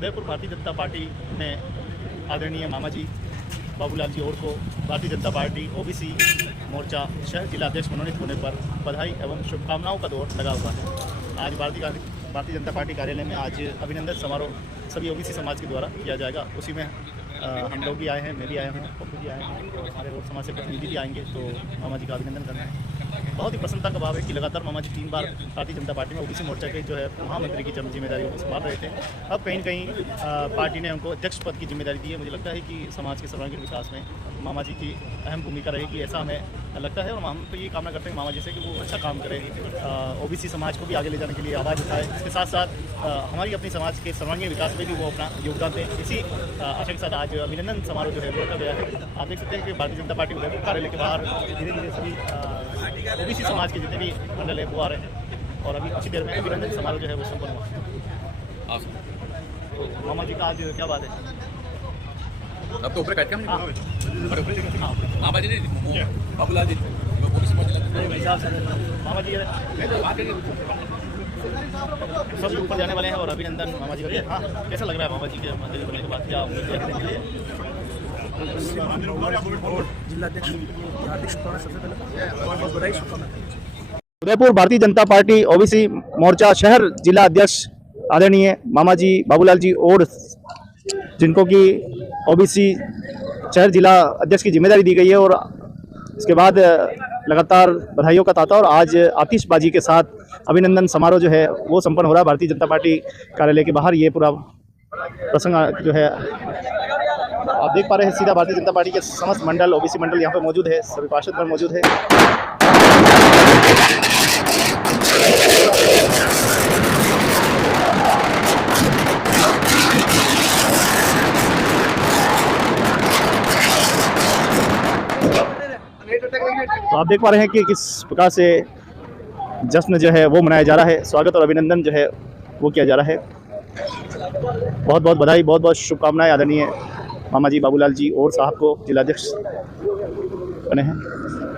Udaipur Bharatiya Janata party ने आदरणीय मामा जी बाबूलाल जी और को भारतीय जनता पार्टी ओबीसी मोर्चा शहर जिला अध्यक्ष मनोनीत होने पर बधाई एवं शुभकामनाओं का दौर लगा हुआ है। आज भारतीय जनता पार्टी कार्यालय में आज अभिनंदन समारोह सभी ओबीसी समाज के द्वारा किया जाएगा। उसी में हम लोग भी आए हैं, मैं भी आया हूँ, पप्पू जी आए हैं और हमारे रोड समाज से प्रतिनिधि भी आएंगे तो मामा जी का अभिनंदन करना है। बहुत ही प्रसन्नता का भाव है कि लगातार मामा जी 3 बार भारतीय जनता पार्टी में ओबीसी मोर्चा के जो है महामंत्री की जिम्मेदारी को संभाल रहे थे। अब कहीं न कहीं पार्टी ने उनको अध्यक्ष पद की जिम्मेदारी दी है। मुझे लगता है कि समाज के सर्वांगीण विकास में मामा जी की अहम भूमिका रहेगी, ऐसा हमें लगता है। और हम तो ये कामना करते हैं मामा जी से कि वो अच्छा काम करें, ओबीसी समाज को भी आगे ले जाने के लिए आवाज़ उठाए। इसके साथ साथ हमारी अपनी समाज के सर्वांगीण विकास में भी वो अपना योगदान दें। इसी आशा के साथ आज अभिनंदन समारोह जो है वो रखा गया है। आप देख सकते हैं कि भारतीय जनता पार्टी उदयपुर कार्यालय के बाहर धीरे धीरे सभी ओबीसी समाज के जितने भी मंडल है वो आ रहे हैं और अभी कुछ देर में अभिनंदन समारोह जो है वो संपन्न हुआ। तो मामा जी का आज क्या बात है? अब तो ऊपर काट के हम मामा जी ने बाबूलाल जी मामा जी सब ऊपर जाने वाले हैं और अभिनंदन मामा जी का। हाँ, कैसा लग रहा है मामा जी के मंदिर बनने के बाद? क्या उम्मीद है? उदयपुर भारतीय जनता पार्टी ओबीसी मोर्चा शहर जिला अध्यक्ष आदरणीय मामा जी बाबूलाल जी और जिनको कि ओबीसी शहर जिला अध्यक्ष की जिम्मेदारी दी गई है और इसके बाद लगातार बधाइयों का तांता और आज आतिशबाजी के साथ अभिनंदन समारोह जो है वो संपन्न हो रहा है भारतीय जनता पार्टी कार्यालय के बाहर। ये पूरा प्रसंग जो है आप देख पा रहे हैं। सीधा भारतीय जनता पार्टी के समस्त मंडल ओबीसी मंडल यहाँ पे मौजूद है, सभी पार्षदगण मौजूद है। तो आप देख पा रहे हैं कि किस प्रकार से जश्न जो है वो मनाया जा रहा है, स्वागत और अभिनंदन जो है वो किया जा रहा है। बहुत बहुत बधाई, बहुत बहुत शुभकामनाएं आदरणीय मामा जी बाबूलाल जी और साहब को जिलाध्यक्ष बने हैं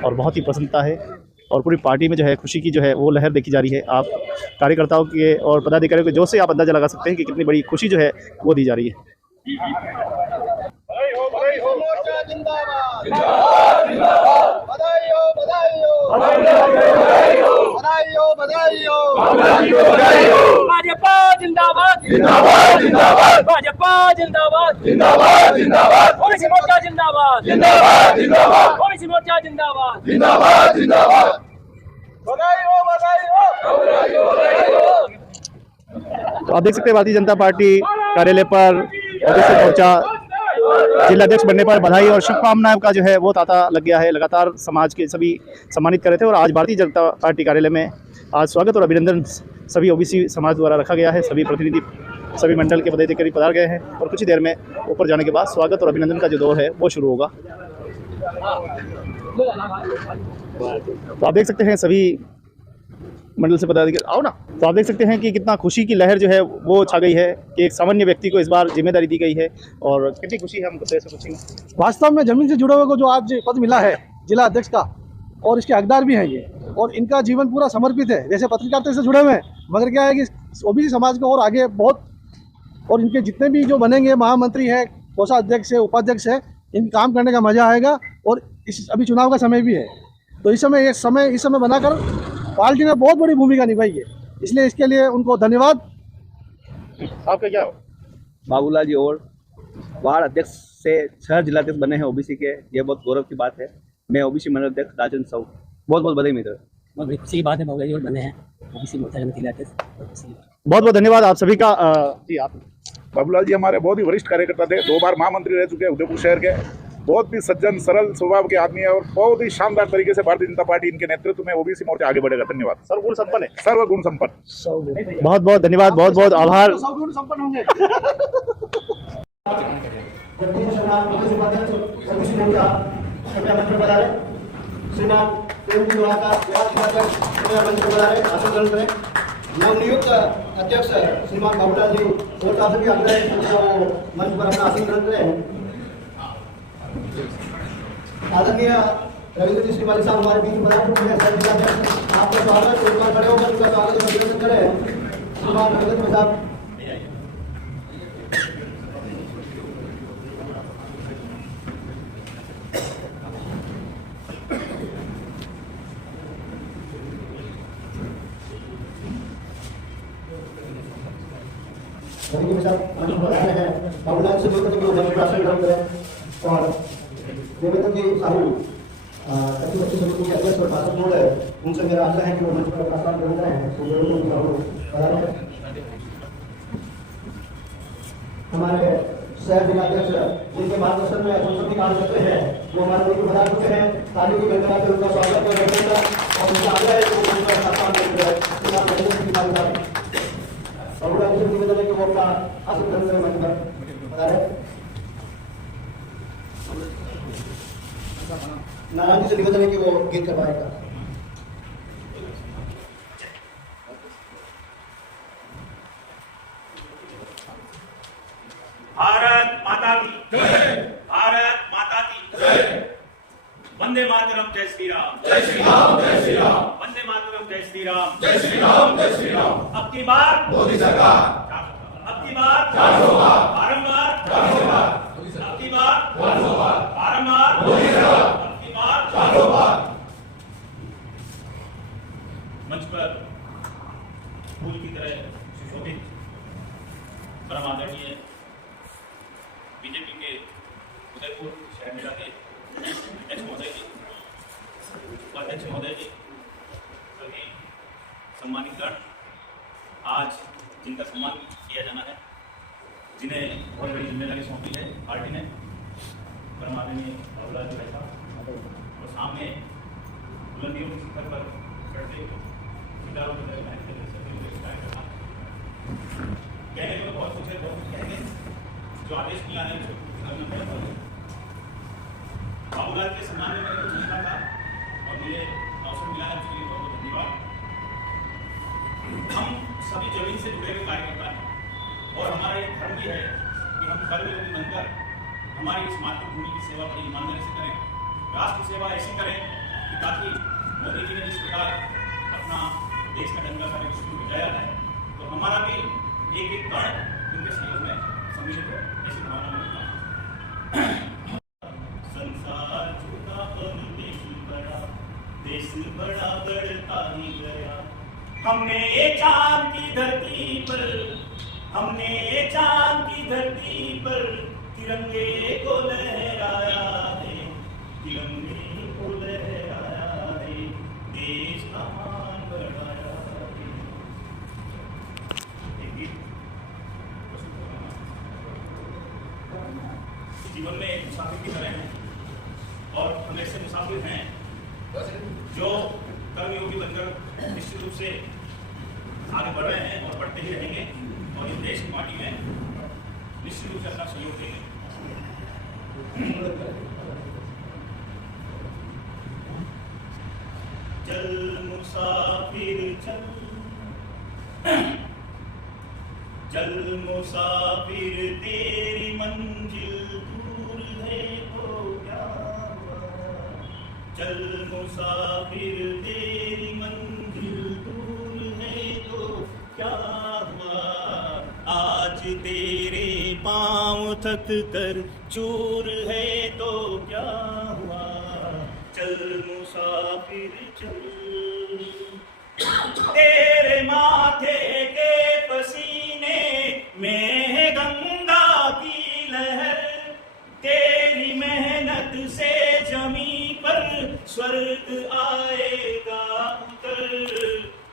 और बहुत ही प्रसन्नता है और पूरी पार्टी में जो है खुशी की जो है वो लहर देखी जा रही है। आप कार्यकर्ताओं के और पदाधिकारियों के जोश से आप अंदाजा लगा सकते हैं कि कितनी बड़ी खुशी जो है वो दी जा रही है। भाजपा जिंदाबाद जिंदाबाद जिंदाबाद, भाजपा जिंदाबाद जिंदाबाद जिंदाबाद, ओबीसी मोर्चा जिंदाबाद जिंदाबाद जिंदाबाद, ओबीसी मोर्चा जिंदाबाद जिंदाबाद जिंदाबाद, बधाई हो बधाई हो बधाई हो बधाई हो। तो आप देख सकते हैं भारतीय जनता पार्टी कार्यालय पर ओबीसी मोर्चा जिलाध्यक्ष बनने पर बधाई और शुभकामनाएं का जो है वो तांता लग गया है। लगातार समाज के सभी सम्मानित कर रहे थे और आज भारतीय जनता पार्टी कार्यालय में आज स्वागत और अभिनंदन सभी ओबीसी समाज द्वारा रखा गया है। सभी प्रतिनिधि सभी मंडल के पदाधिकारी पधार गए हैं और कुछ ही देर में ऊपर जाने के बाद स्वागत और अभिनंदन का जो दौर है वो शुरू होगा। तो आप देख सकते हैं सभी मंडल से पदाधिकारी आओ ना। तो आप देख सकते हैं कि कितना खुशी की लहर जो है वो छा गई है कि एक सामान्य व्यक्ति को इस बार जिम्मेदारी दी गई है और कितनी खुशी है हमको ऐसे पूछेंगे। वास्तव में जमीन से जुड़े हुए को जो आज पद मिला है जिला अध्यक्ष का और इसके हकदार भी हैं ये और इनका जीवन पूरा समर्पित है। जैसे पत्रकारिता से जुड़े हुए हैं मगर क्या है कि ओबीसी समाज को और आगे बहुत और इनके जितने भी जो बनेंगे महामंत्री है, कोषाध्यक्ष है, उपाध्यक्ष है, इन काम करने का मजा आएगा। और इस अभी चुनाव का समय भी है तो इस समय बनाकर पार्टी ने बहुत बड़ी भूमिका निभाई है, इसलिए इसके लिए उनको धन्यवाद। आपका क्या बाबूलाल जी और वार्ड अध्यक्ष से शहर जिलाध्यक्ष बने हैं ओबीसी के, ये बहुत गौरव की बात है। मैं ओबीसी मंडल अध्यक्ष राजन साहू बहुत बहुत बधाई मित्र। बहुत खुशी की बात है, बाबूलाल जी और बने हैं ओबीसी मोर्चा जिलाध्यक्ष। बहुत बहुत धन्यवाद आप सभी का। जी आप बाबूलाल जी हमारे बहुत ही वरिष्ठ कार्यकर्ता थे, 2 बार महामंत्री रह चुके हैं उदयपुर शहर के। बहुत ही सज्जन सरल स्वभाव के आदमी है और बहुत ही शानदार तरीके से भारतीय जनता पार्टी इनके नेतृत्व में ओबीसी मोर्चा आगे बढ़ेगा। धन्यवाद। सर्वगुण संपन्न है, सर्वगुण संपन्न। बहुत बहुत धन्यवाद, बहुत बहुत आभार। संपन्न होंगे। नवनियुक्त अध्यक्ष श्रीमान बाबूलाल जी और सभी आग्रह मंच पर अपना आसन ग्रहण करें। आदरणीय रविंद्र जी श्रीमाली साहब हमारे बीच में आपका स्वागत, एक बार खड़े होकर उनका स्वागत और अभिनंदन करें। श्रीमान रविंद्र साहब सभी के साथ मंच पर आ रहे हैं बाबूलाल से निवेदन की मंच पर आसन ग्रहण करें और निवेदन की साहू कच्ची समिति के अध्यक्ष और शासक महोदय उनसे मेरा आग्रह है कि वो मंच पर आसन ग्रहण करें तो निवेदन की साहू बता रहे हैं हमारे शहर जिलाध्यक्ष जिनके मार्गदर्शन में संसदीय कार्य करते हैं वो हमारे को बता चुके हैं ताली की गणना से उनका स्वागत करेंगे और उनका आग्रह है कि वो मंच पर आसन ग्रहण करें बाबूलाल से निवेदन है कि वो अपना आसन ग्रहण करें मंच पर बता रहे नारायण जी से निवेदन है कि वो गीत करवाएगा भारत माता की जय, भारत माता की जय, वंदे मातरम, जय श्री राम, जय श्री राम, जय श्री राम, वंदे मातरम, जय श्री राम, जय श्री राम, जय श्री राम। अब की बार मोदी सरकार, अब की बार 400 बार, बारंबार 400 बार, अब की बार 400 बार, बारंबार मोदी सरकार, अब की बार 400 बार। मंच पर फूल की तरह सुशोभित परम आदरणीय बीजेपी के उदयपुर शहर जिला के अध्यक्ष महोदय जी, उपाध्यक्ष महोदय जी, सभी सम्मानित गण, आज जिनका सम्मान किया जाना है, जिन्हें बहुत बड़ी जिम्मेदारी सौंपी है पार्टी ने, परम आदरणीय बाबूलाल जी भाई साहब, और सामने बुलंदियों के शिखर पर चढ़ते सितारों की तरह कहने को बहुत कुछ है, बहुत कहेंगे जो आदेश मिला है बाबूलाल के सम्मान में मैंने कुछ लिखा था और मुझे अवसर मिला है, उसके लिए बहुत बहुत धन्यवाद। हम सभी जमीन से जुड़े हुए कार्यकर्ता हैं और हमारा एक धर्म भी है कि हम कर्मयोगी बनकर हमारी इस मातृभूमि की सेवा बड़ी ईमानदारी से करें, राष्ट्र की सेवा ऐसी करें कि ताकि मोदी जी ने जिस प्रकार अपना देश का डंका सारे विश्व में बजाया है तो हमारा भी एक एक कण उनके सहयोग में सम्मिलित है, ऐसी भावना में संसार झूठा और देश बड़ा बढ़ता ही गया। हमने ये चांद की धरती पर, हमने ये चांद की धरती पर तिरंगे को लहराया है, तिरंगे को लहराया है, देश का मान बढ़ाया है। जीवन में एक मुसाफिर की तरह है और हम ऐसे मुसाफिर हैं जो कर्मयोगी बनकर निश्चित रूप से आगे बढ़ रहे हैं और बढ़ते ही रहेंगे और इस देश की माटी में निश्चित रूप से अपना सहयोग देंगे। चल मुसाफिर चल, चल मुसाफिर तेरी मंजिल दूर है तो क्या हुआ, चल मुसाफिर तेरी मंजिल दूर है तो क्या हुआ, आज तेरे पाँव थक कर चूर है तो क्या हुआ, चल मुसाफिर चल, तेरे माथे के पसीने में गंगा की लहर, तेरी मेहनत से जमीन पर स्वर्ग आएगा उतर,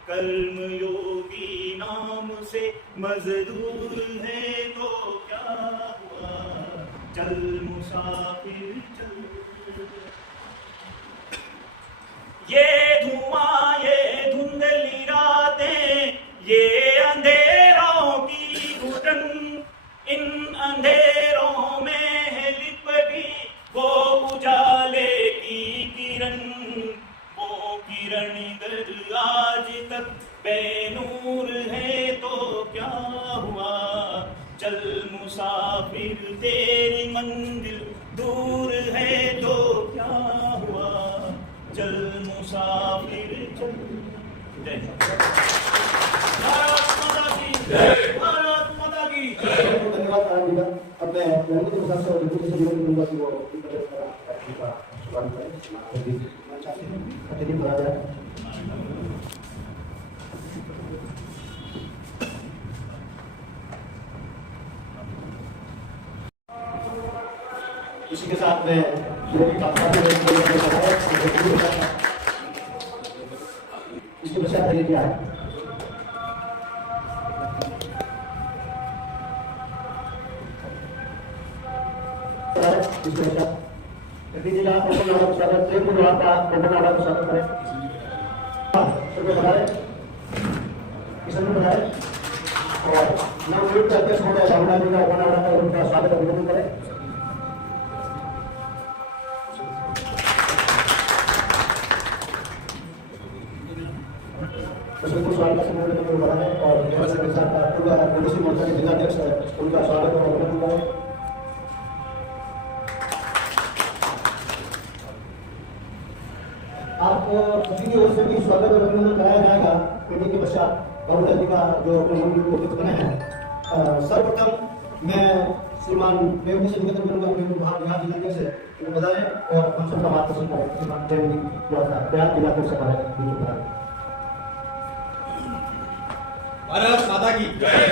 कर्मयोगी नाम से मजदूर है तो क्या हुआ, चल मुसाफिर चल। ये धुआं, ये धुंधली रातें, ये अंधेरों की घुटन, इन अंधेरों में है लिपटी वो उजाले की किरण, वो किरण इधर आज तक बेनूर है तो क्या हुआ, चल मुसाफिर तेरी मंजिल दूर है तो क्या हुआ, चल मुसाफिर चल। जय भारत माता की जय, भारत माता की जय। धन्यवाद नारायण जी का। अब मैं लड़की के साथ और से जीवन दूंगा कि वो इसी के साथ में इसके पश्चात आगे क्या है इसके पश्चात जिला कोपरनाडा स्वागत जयपुर वार्ता कोपरनाडा को स्वागत करें सबको बताएं किसान को बताएं और नवनियुक्त अध्यक्ष महोदय राहुल गांधी का कोपरनाडा का उनका स्वागत अभिनंदन करें सबको स्वागत संबोधन को बढ़ाएं और ओबीसी मोर्चा के जिलाध्यक्ष उनका स्वागत और अभिनंदन करें आपको सभी की ओर से भी स्वागत और अभिनंदन कराया जाएगा। मीटिंग के पश्चात राहुल गांधी का जो अपने मंत्री को अध्यक्ष बने हैं सर्वप्रथम मैं श्रीमान देवजी से निवेदन करूंगा अपने विभाग जिलाध्यक्ष से बताएं और हम सबका मार्गदर्शन करें श्रीमान देवजी प्रयास जिलाध्यक्ष हमारे भारत माता की जय।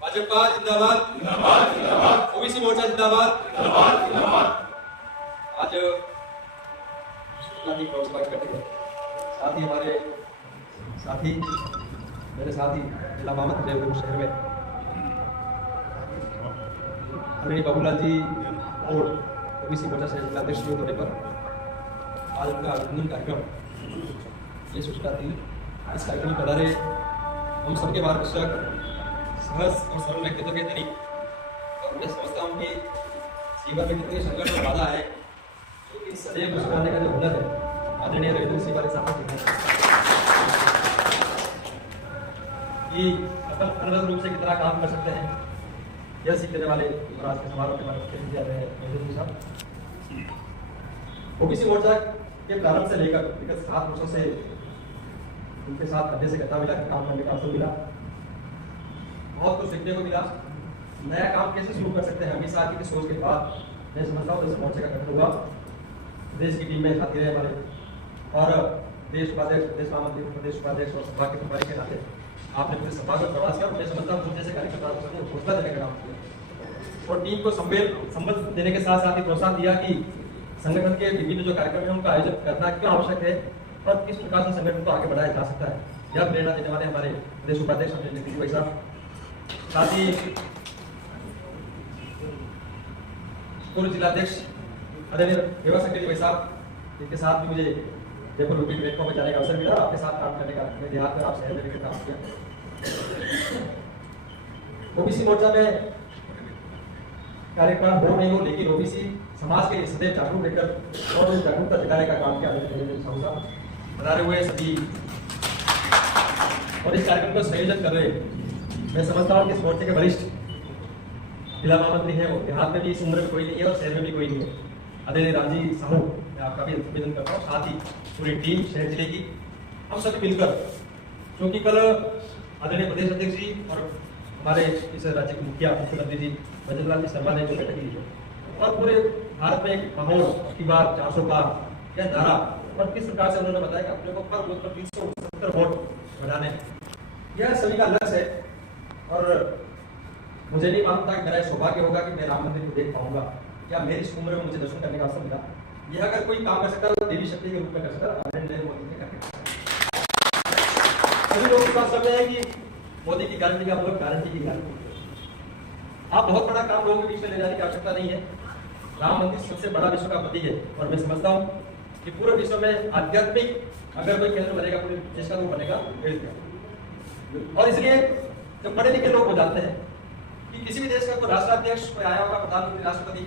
भाजपा जिंदाबाद जिंदाबाद जिंदाबाद। ओबीसी मोर्चा जिंदाबाद जिंदाबाद जिंदाबाद। आज साथ ही हमारे साथी मेरे साथी जिला मामद जयपुर शहर में आदरणीय बाबूलाल जी और ओबीसी मोर्चा से जिलाध्यक्ष होने पर आज उनका अभिनंदन कार्यक्रम ये सूचना थी। इस कार्यक्रम में पधारे हम सबके मार्गदर्शक सहज और सरल व्यक्तित्व के धनी और मैं समझता हूँ कि जीवन में कितने संघर्ष और बाधा है इस सदैव मुस्कुराने का जो हुनर है आदरणीय रविंद्र सिंह वाले साहब कि अपन अलग रूप से कितना काम कर सकते हैं यह सीखने वाले और आज के समारोह के बारे में दिया रहे रविंद्र साहब। ओबीसी मोर्चा के प्रारंभ से लेकर विगत 7 वर्षों से उनके साथ करने से कहता मिला काम करने का अवसर मिला बहुत कुछ सीखने को मिला। नया काम कैसे शुरू कर सकते हैं हमेशा की सोच के बाद मैं समझता हूँ इस मोर्चे का गठन होगा। देश की टीम में साथी रहे हमारे और देश उपाध्यक्ष प्रदेश महामंत्री प्रदेश उपाध्यक्ष और सभा के प्रभारी के नाते आपने पूरे सभा का प्रवास किया। मैं समझता हूँ जैसे कार्यकर्ता हौसला देने का काम किया और टीम को संबल देने के साथ साथ ही प्रोत्साहन दिया कि संगठन के विभिन्न जो कार्यक्रम है उनका आयोजन करना क्यों आवश्यक है और किस प्रकार से संगठन को आगे बढ़ाया जा सकता है यह प्रेरणा देने वाले हमारे प्रदेश उपाध्यक्ष नीतीश भाई साहब। साथ ही पूर्व जिलाध्यक्ष आदरणीय युवा सेक्रेटरी भाई साहब जिनके साथ भी मुझे जयपुर रूपी प्लेटफॉर्म में जाने का अवसर मिला आपके साथ काम करने का मैं ध्यान कर आप शहर में काम किया। ओबीसी मोर्चा में कार्यक्रम हो नहीं हो लेकिन ओबीसी समाज के लिए सदैव जागरूक रहकर और उस जागरूकता दिखाने का काम किया बता हुए सभी और इस कार्यक्रम का संयोजन कर रहे मैं समझता हूँ कि इस मोर्चे के वरिष्ठ जिला महामंत्री है वो देहात में भी इस उम्र में कोई नहीं है और शहर में भी कोई नहीं है आदरणीय रामजी साहू मैं आपका भी निवेदन करता हूँ साथ ही पूरी टीम शहर जिले की हम सभी मिलकर क्योंकि कल आदरणीय प्रदेश अध्यक्ष जी और हमारे इस राज्य के मुख्यमंत्री जी भजनलाल जी शर्मा ने जो बैठक ली है और पूरे भारत में एक माहौल की बार 400 पार या धारा और किस प्रकार से उन्होंने बताया कि अपने को पर बूथ पर 370 वोट बढ़ाने यह सभी का लक्ष्य है और मुझे नहीं मानता कि मेरा सौभाग्य होगा कि मैं राम मंदिर को देख पाऊंगा या मेरी इस उम्र में मुझे दर्शन करने का अवसर मिला। यह अगर कोई काम कर सकता है तो देवी शक्ति के रूप में कर सकता है नरेंद्र मोदी ने करके सभी लोग विश्वास करते हैं कि मोदी की गारंटी का मतलब गारंटी की गारंटी आप बहुत बड़ा काम लोगों के बीच में ले जाने की आवश्यकता नहीं है। राम मंदिर सबसे बड़ा विश्व का प्रतीक है और मैं समझता हूँ कि पूरे विश्व में आध्यात्मिक अगर कोई केंद्र बनेगा पूरे देश का तो बनेगा और इसलिए जब पढ़े लिखे लोग हो जाते हैं कि किसी भी देश का कोई राष्ट्राध्यक्ष कोई आया होगा प्रधानमंत्री राष्ट्रपति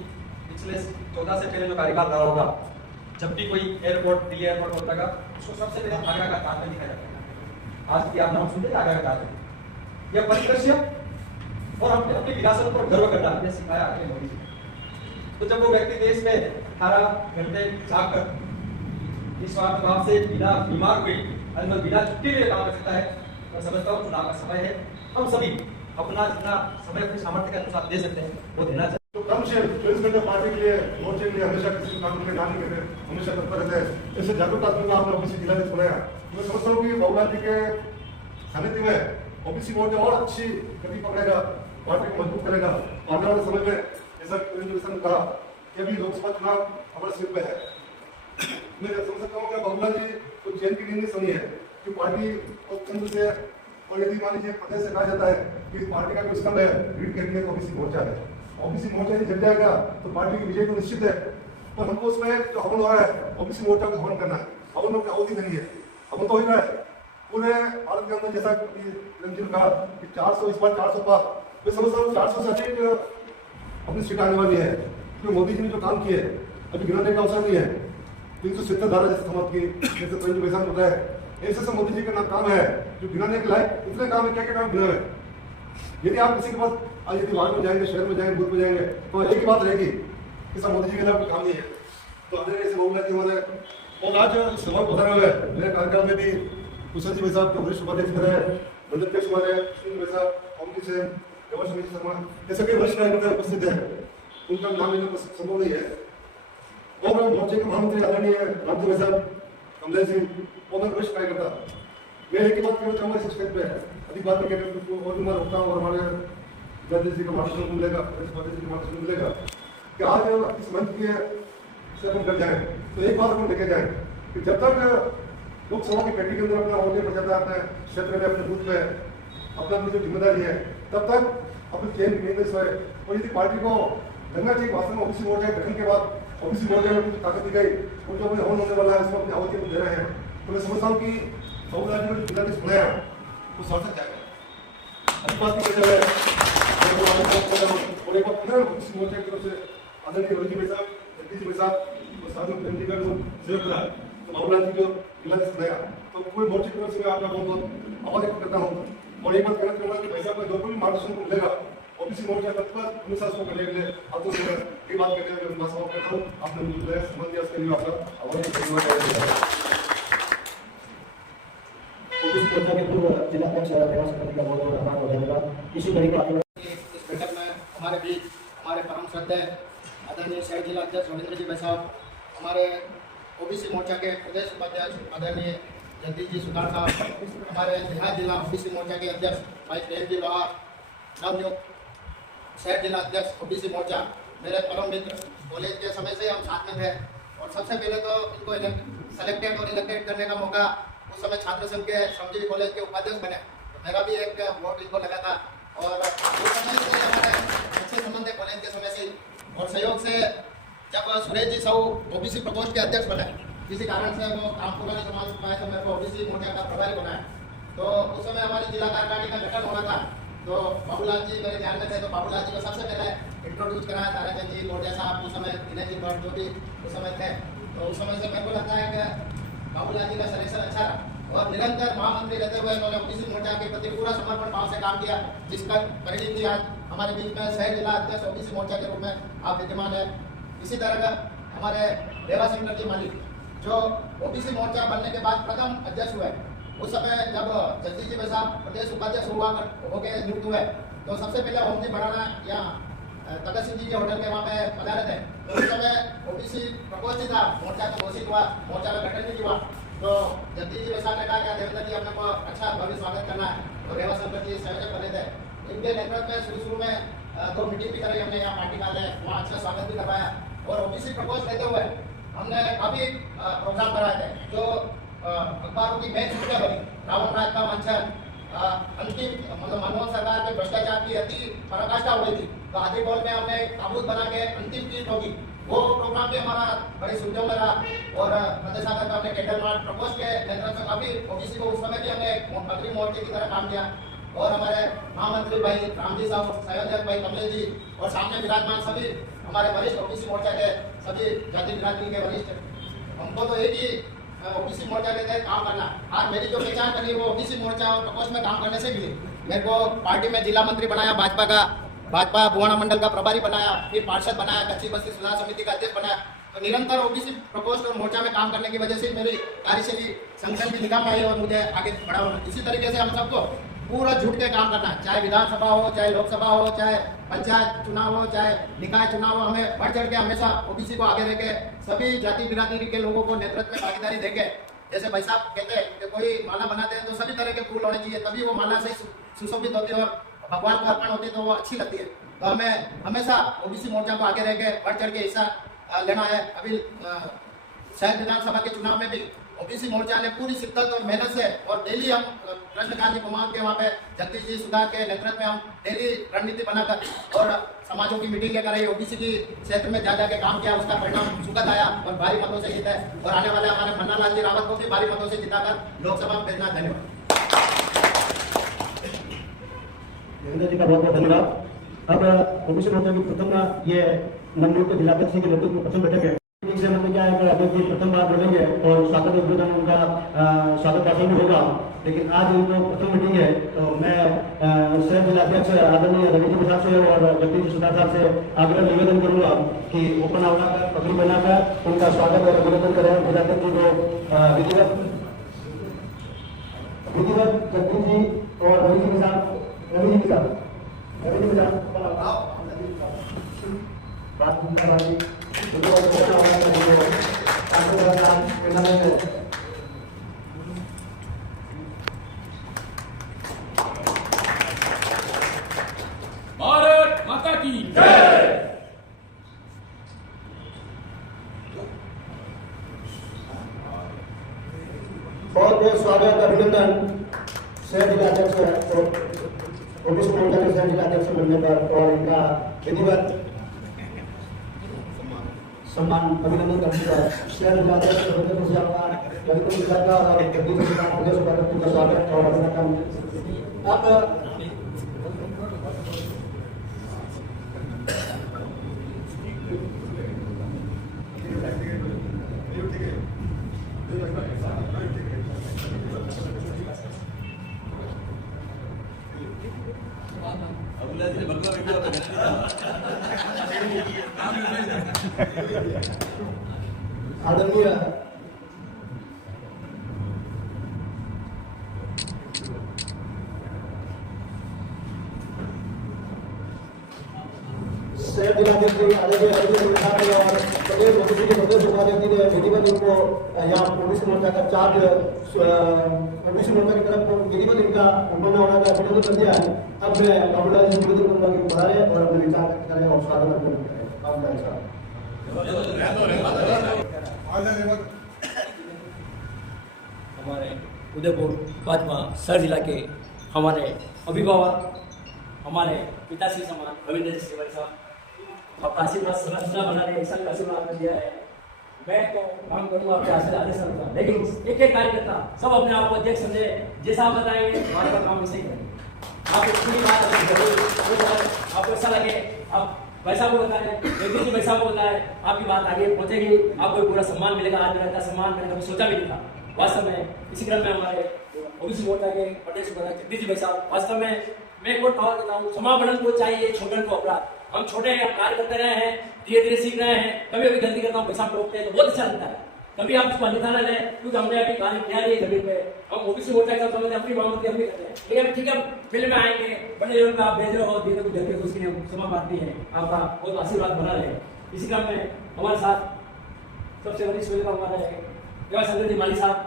पिछले 14 से पहले जो कार्यकाल रहा होगा जब भी कोई एयरपोर्ट दिल्ली एयरपोर्ट होता है उसको सबसे पहले आगरा का ताजमहल दिखाया जाता है। आज की आप नाम सुनते आगरा का ताजमहल यह परिदृश्य और हमने अपनी विरासत पर गर्व करना हमने सिखाया अपने मोदी जी। तो जब वो व्यक्ति देश में 18 घंटे जाकर निस्वार्थ भाव से बिना बीमार हुए बिना छुट्टी के काम कर सकता है मैं समझता हूँ चुनाव का समय है हम सभी अपना जितना समय अपनी सामर्थ्य के अनुसार दे सकते हैं वो देना चाहिए। तो कम से 24 घंटे पार्टी के लिए मोर्चे के लिए हमेशा किसी काम में डालने के लिए हमेशा तत्पर रहते हैं। इससे जागरूकता दूंगा आपने ओबीसी जिलाध्यक्ष बनाया मैं समझता हूँ कि बाबूलाल जी के सानिध्य में ओबीसी मोर्चा और अच्छी गति पकड़ेगा पार्टी को मजबूत करेगा आने वाले समय में जैसा कहा कि अभी लोकसभा चुनाव हमारे सिर पे है। मैं समझ सकता हूँ कि बाबूलाल जी को चैन की नींद नहीं सोनी है कि पार्टी और केंद्र से और यदि मान लीजिए पते से कहा जाता है कि पार्टी का कोई स्तंभ है रीड करके तो ओबीसी मोर्चा है। ओबीसी मोर्चा यदि जब जाएगा तो पार्टी की विजय तो निश्चित है, पर हमको उसमें जो हवन हो रहा है ओबीसी मोर्चा को हवन करना है। हवन में आहुति नहीं है, हवन तो हो ही रहा है पूरे भारत के अंदर। जैसा रंजीत कहा कि 400 इस बार 400 पार, मैं समझता हूँ 400 से अधिक अपनी सीट आने वाली है, क्योंकि मोदी जी ने जो काम किए अभी गिनाने का अवसर नहीं है। 370 धारा जैसे समाप्त की, जैसे पंच पैसा होता है, ऐसे मोदी जी का नाम काम है जो गिनाने के लायक इतने काम है। क्या क्या काम गिना है? यदि आप किसी के पास आज यदि वार्ड में जाएंगे, शहर में जाएंगे, बूथ में जाएंगे तो एक ही बात रहेगी कि सब मोदी जी के नाम कोई काम नहीं है। तो अपने ऐसे बाबूलाल जी हमारे और आज सभा बता रहे हैं मेरे कार्यक्रम में भी कुशल जी भाई साहब के वरिष्ठ उपाध्यक्ष रहे, मंडल अध्यक्ष हमारे सुनील भाई साहब, अमृत सेन, जवाहर समिति शर्मा, ऐसे कई वरिष्ठ कार्यकर्ता उपस्थित हैं, उनका नाम लेना संभव नहीं है। और मोर्चे के महामंत्री आदरणीय रामजी भाई साहब, कमलेश जी और वरिष्ठ कार्यकर्ता, मैं एक ही बात कहना चाहूँगा इस स्टेज पे अधिक बात करके और भी मैं रोकता हूँ और हमारे जगदीश जी का मार्गदर्शन मिलेगा, जी का मार्गदर्शन मिलेगा कि आज इस मंच के से हम कर जाए तो एक बात हम लेके जाए कि जब तक लोकसभा की पेटी के अंदर अपना होने पर जाता है, अपने क्षेत्र में, अपने बूथ में अपना जो जिम्मेदारी है, तब तक अपनी चेन नींद में सोए। और यदि पार्टी को लगना चाहिए वास्तव में ओबीसी मोर्चा गठन के बाद ओबीसी मोर्चा में कुछ ताकत दी गई और जो हवन होने वाला है उसको अपनी आहुति को दे रहे हैं, तो मैं समझता हूँ कि बाबूलाल जी ने जो जिला सुनाया वो सार्थक जाएगा। अच्छी बात की वजह है और एक बार फिर ओबीसी मोर्चा की तरफ से आदरणीय रंजीत भाई साहब, जगदीश जी भाई साहब और साथ में प्रेम जी का जो सहयोग रहा तो बाबूलाल जी जो जिला सुनाया तो पूरे मोर्चे की तरफ से मैं आपका बहुत बहुत आभार व्यक्त करता हूँ। और एक बात कहना चाहूँगा कि भाई साहब का जो भी मार्गदर्शन को मिलेगा ओबीसी मोर्चा तत्पर हमेशा उसको करने के लिए आपको ये बात कहते हुए मैं समाप्त करता हूँ। आपने मुझे संबंध दिया उसके लिए आपका आभार व्यक्त ओबीसी मोर्चा के पूर्व जिला अध्यक्ष देवास समिति का बहुत बहुत आभार और धन्यवाद। इसी तरीके से इस बैठक में हमारे बीच हमारे परम श्रद्धेय आदरणीय शहर जिला अध्यक्ष रविंद्र जी भाई साहब, हमारे ओबीसी मोर्चा के प्रदेश उपाध्यक्ष आदरणीय जगदीश जी सुधार साहब, हमारे देहात जिला ओबीसी मोर्चा के अध्यक्ष भाई प्रेम जी लोहार, नवनियुक्त शहर जिला अध्यक्ष ओबीसी मोर्चा, मेरे परम मित्र, कॉलेज के समय से हम साथ में थे और सबसे पहले तो इनको सेलेक्टेड और इलेक्टेड करने का मौका उस समय छात्र संघ के श्रमजीवी कॉलेज के उपाध्यक्ष बने, तो मेरा भी एक वोट इनको लगा था और उस समय से हमारे अच्छे संबंध है कॉलेज के समय से। और सहयोग से जब सुरेश जी साहू ओबीसी प्रकोष्ठ के अध्यक्ष बने, किसी कारण से वो काम पूरा नहीं संभाल पाए तो मेरे को ओबीसी मोर्चा का प्रभारी बनाया। तो उस समय हमारी जिला कार्यकारिणी का गठन होना था, तो बाबूलाल जी मेरे ध्यान में थे, तो बाबूलाल जी को सबसे पहले इंट्रोड्यूस कराया ताराचंद जी, लोडिया साहब, उस समय दिनेश जी भट्ट जो भी उस समय थे। तो उस समय से मेरे को लगता है कि बाबूलाल जी का सिलेक्शन अच्छा रहा और निरंतर महामंत्री रहते हुए उन्होंने ओबीसी मोर्चा के प्रति पूरा समर्पण भाव से काम किया, जिसका परिणति आज हमारे बीच में शहर जिला अध्यक्ष ओबीसी मोर्चा के रूप में आप विद्यमान है। इसी तरह का हमारे देवाशंकर जी मालिक जो ओबीसी मोर्चा बनने के बाद प्रथम अध्यक्ष हुए, उस समय जब जगदीश जी साहब प्रदेश उपाध्यक्ष होकर नियुक्त हुए तो सबसे पहले ओम जी बढ़ाना या तगत सिंह जी के होटल के वहाँ पे पधारे थे। तो उस समय ओबीसी प्रपोज था, मोर्चा तो घोषित हुआ, मोर्चा का गठन भी हुआ। तो जगदीश जी साहब ने कहा कि देवेंद्र जी हमने को अच्छा भव्य स्वागत करना है, और रेवा शंकर जी संयोजक बने थे। इनके नेतृत्व में शुरू में 2 मीटिंग भी कराई हमने यहाँ पार्टी वाले, वहाँ अच्छा स्वागत भी करवाया और ओबीसी प्रपोज रहते हुए हमने काफी प्रोग्राम कराए थे जो अखबारों की मेन छुट्टियाँ बनी, रावण राज का मंचन, अंतिम मतलब मनमोहन सरकार के भ्रष्टाचार की अति पराकाष्ठा हो रही थी, तो आधी बॉल में हमने ताबूत बना के अंतिम जीत होगी, वो प्रोग्राम भी हमारा बड़ी सुविधा में रहा। और फतेहसागर का हमने कैंडल मार्च प्रपोज के नेतृत्व में काफी ओबीसी को उस समय भी हमने अग्रिम मोर्चे की तरह काम किया। और हमारे महामंत्री भाई रामजी साहब, संयोजक भाई कमलेश जी और सामने विराजमान सभी हमारे वरिष्ठ ओबीसी मोर्चा के सभी जाति बिरादरी के वरिष्ठ, हमको तो एक ही ओबीसी मोर्चा के तहत काम करना। आज मेरी जो पहचान बनी वो ओबीसी मोर्चा और प्रकोष्ठ में काम करने से मिली। मेरे को पार्टी में जिला मंत्री बनाया, भाजपा बुआना मंडल का प्रभारी बनाया, फिर पार्षद बनाया, कच्ची बस्ती सुधार समिति का अध्यक्ष बनाया। तो निरंतर ओबीसी प्रकोष्ठ और मोर्चा में काम करने की वजह से मेरी कार्यशैली संगठन की निगाह में आई और मुझे आगे बढ़ावा। इसी तरीके से हम सबको पूरा जुट के काम करना है, चाहे विधानसभा हो, चाहे लोकसभा हो, चाहे पंचायत चुनाव हो, चाहे निकाय चुनाव हो, हमें बढ़ चढ़ के हमेशा ओबीसी को आगे देके सभी जाति बिरादरी के लोगों को नेतृत्व में भागीदारी देंगे। जैसे भाई साहब कहते हैं कि कोई माला बनाते हैं तो सभी तरह के फूल होने चाहिए, तभी वो माला से सुशोभित होती है और भगवान को अर्पण होती है तो वो अच्छी लगती है। तो हमें हमेशा ओबीसी मोर्चा को आगे रह के बढ़ चढ़ के हिस्सा लेना है। अभी शहर विधानसभा के चुनाव में भी ओबीसी मोर्चा ने पूरी शिद्दत और मेहनत से और डेली हम कृष्णकांत जी कुमार के वहाँ पे जगदीश जी सुधार के नेतृत्व में हम डेली रणनीति बनाकर और समाजों की मीटिंग लेकर आई, ओबीसी की क्षेत्र में जा जाके काम किया, उसका परिणाम सुखद आया और भारी मतों से जीता है। और आने वाले हमारे मन्ना लाल जी रावत को भी भारी मतों से जिताकर लोकसभा में भेजना। धन्यवाद। नरेंद्र जी का बहुत बहुत धन्यवाद। अब ओबीसी मोर्चा की प्रथम ये नवनियुक्त जिलाध्यक्ष के नेतृत्व में प्रथम बैठक है। से मतलब क्या है कि अध्यक्ष जी प्रथम बार बोलेंगे और स्वागत उद्बोधन उनका स्वागत भाषण भी होगा, लेकिन आज उनको प्रथम मीटिंग है, तो मैं शहर जिलाध्यक्ष आदरणीय रवि जी साहब से और जगदीश जी सुधार साहब से आग्रह निवेदन करूंगा कि ओपन आवलाकर पगड़ी बनाकर उनका स्वागत और अभिनंदन करें। जिलाध्यक्ष जी को विधिवत जगदीश जी और रवि जी के साथ भारत माता की जय। बहुत बहुत स्वागत अभिनंदन शहर जिलाध्यक्ष ओबीसी मोर्चा के शहर जिलाध्यक्ष बनने पर और इनका विधिवत सम्मान अभिनंदन करने पर शहर जिलाध्यक्ष प्रदेश उपाध्यक्ष का स्वागत और अभिनंदन। अब आदरणीय शहर जिलाध्यक्ष आदरणीय और प्रदेश ओबीसी के प्रदेश उपाध्यक्ष ने विधिवत इनको यहाँ ओबीसी मोर्चा का चार्ज ओबीसी मोर्चा की तरफ विधिवत इनका उन्होंने होना का अभिनंदन कर दिया है। अब मैं बाबूलाल जी निवेदन करूंगा कि बढ़ाए और अपने विचार व्यक्त करें और स्वागत अभिनंदन करें। बाबूलाल साहब हमारे उदयपुर भाजपा शहर जिला के हमारे अभिभावक, हमारे पिताश्री समान रविंद्र सिंह साहब अपना आशीर्वाद सदा बना रहे, ऐसा भी आशीर्वाद दिया है। मैं तो काम करूँगा आपके आदेश करूँगा, लेकिन एक एक कार्यकर्ता सब अपने आप को अध्यक्ष समझे, जैसा आप बताएंगे हमारे का काम इसे करें। आपको पूरी बात आपको ऐसा लगे आप वैसा को बताएं, जी वैसा को बताएं, आपकी बात आगे पहुंचेगी, आपको पूरा सम्मान मिलेगा। आज मेरा सम्मान मैंने कभी सोचा भी नहीं था। वास्तव में इसी क्रम में हमारे ओबीसी मोर्चा के प्रदेश जगदीश जी भाई साहब, वास्तव में मैं एक और कहा देता हूँ, समापन को चाहिए, छोड़ने को अपराध। हम छोटे कार्य करते रहे हैं, धीरे धीरे सीख रहे हैं, कभी कभी गलती करता हूँ, पैसा रोकते हैं तो बहुत अच्छा लगता है। कभी आप उसको अन्यथा न लें, क्योंकि हमने अभी कार्य किया नहीं जमीन पे। हम ओबीसी मोर्चा का समझते अपनी मांग की अपनी करते हैं, लेकिन ठीक है फिल्म में आएंगे, बड़े लेवल पे आप भेज रहे हो, धीरे धीरे करके उसके लिए क्षमा पाती है, आपका बहुत आशीर्वाद बना रहे। इसी क्रम में हमारे साथ सबसे बड़ी सुविधा हमारे संजय जी माली साहब